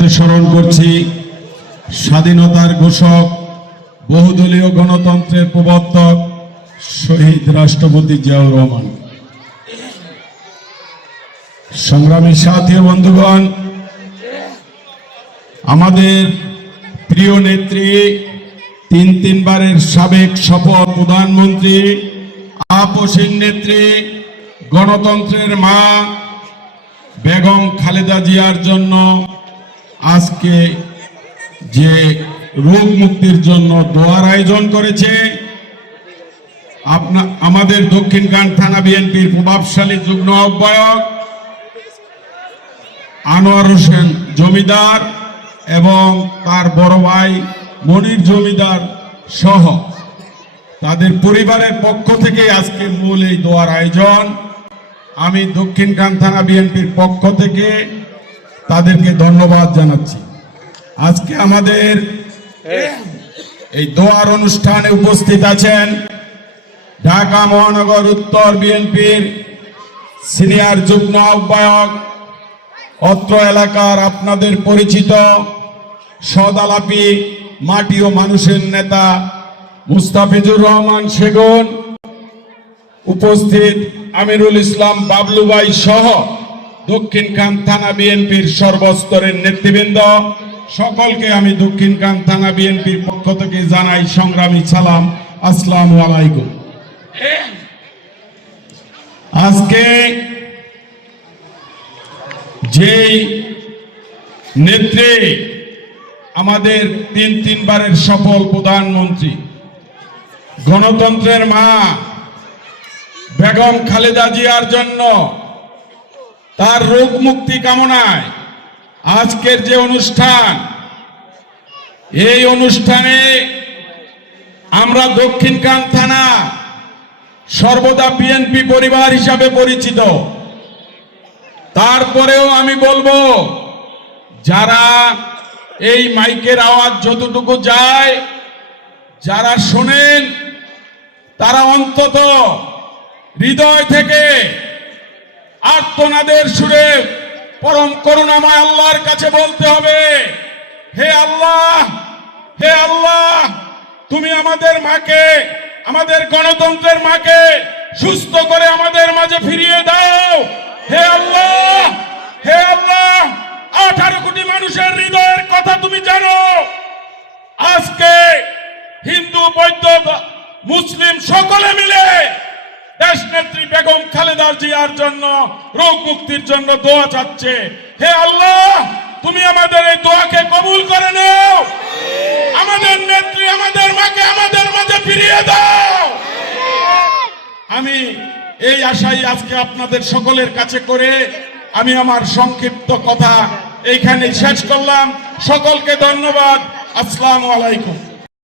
সাথে স্মরণ করছি স্বাধীনতার ঘোষক, বহুদলীয় গণতন্ত্রের প্রবর্তক শহীদ রাষ্ট্রপতি জিয়াউর রহমান। সংগ্রামী সাথী ও বন্ধুগণ, আমাদের প্রিয় নেত্রী, তিনবারের সাবেক সফল প্রধানমন্ত্রী, আপসীন নেত্রী, গণতন্ত্রের মা বেগম খালেদা জিয়ার জন্য আজকে যে রোগ মুক্তির জন্য দোয়ার আয়োজন করেছে আমাদের দক্ষিণকান্থ থানা বিএনপির প্রভাবশালী যুগ্ম আহ্বায়ক আনোয়ার হোসেন জমিদার এবং তার বড় ভাই মনির জমিদার সহ তাদের পরিবারের পক্ষ থেকে আজকে মূল এই দোয়ার আয়োজন। আমি দক্ষিণকান্থ থানা বিএনপির পক্ষ থেকে তাদেরকে ধন্যবাদ জানাচ্ছি। আজকে আমাদের এই দোয়ার অনুষ্ঠানে উপস্থিত আছেন ঢাকা মহানগর উত্তর বিএনপির সিনিয়র যুগ্ম আহ্বায়ক, অত্র এলাকার আপনাদের পরিচিত সদালাপি মাটি ও মানুষের নেতা মুস্তাফিজুর রহমান সেগুন, উপস্থিত আমিরুল ইসলাম বাবলু ভাই সহ দক্ষিণকান্থ থানা বিএনপির সর্বস্তরের নেতৃবৃন্দ সকলকে আমি দক্ষিণকান্থ থানা বিএনপির পক্ষ থেকে জানাই সংগ্রামী সালাম, আসসালামু আলাইকুম। আজকে যেই নেত্রী, আমাদের তিনবারের সফল প্রধানমন্ত্রী, গণতন্ত্রের মা বেগম খালেদা জিয়ার জন্য তার রোগ মুক্তি কামনায় আজকের যে অনুষ্ঠান, এই অনুষ্ঠানে আমরা দক্ষিণকান্থ থানা সর্বদা বিএনপি পরিবার হিসাবে পরিচিত। তারপরেও আমি বলবো, যারা এই মাইকের আওয়াজ যতটুকু যায়, যারা শোনেন, তারা অন্তত হৃদয় থেকে আর্তনাদের সুরে পরম করুণাময় আল্লাহর কাছে বলতে হবে, হে আল্লাহ, হে আল্লাহ, তুমি আমাদের মাকে, আমাদের গণতন্ত্রের মাকে সুস্থ করে আমাদের মাঝে ফিরিয়ে দাও। হে আল্লাহ, হে আল্লাহ, 18 কোটি মানুষের হৃদয়ের কথা তুমি জানো। আজকে হিন্দু, বৌদ্ধ, মুসলিম সকলে মিলে দেশনেত্রী বেগম খালেদা জিয়ার জন্য রোগ মুক্তির জন্য দোয়া চাচ্ছে। হে আল্লাহ, তুমি আমাদের এই দোয়াকে কবুল করে নাও। আমাদের নেত্রী, আমাদের মাকে আমাদের মাঝে ফিরিয়ে দাও। আমি এই আশাই আজকে আপনাদের সকলের কাছে করে আমি আমার সংক্ষিপ্ত কথা এইখানে শেষ করলাম। সকলকে ধন্যবাদ। আসসালামু আলাইকুম।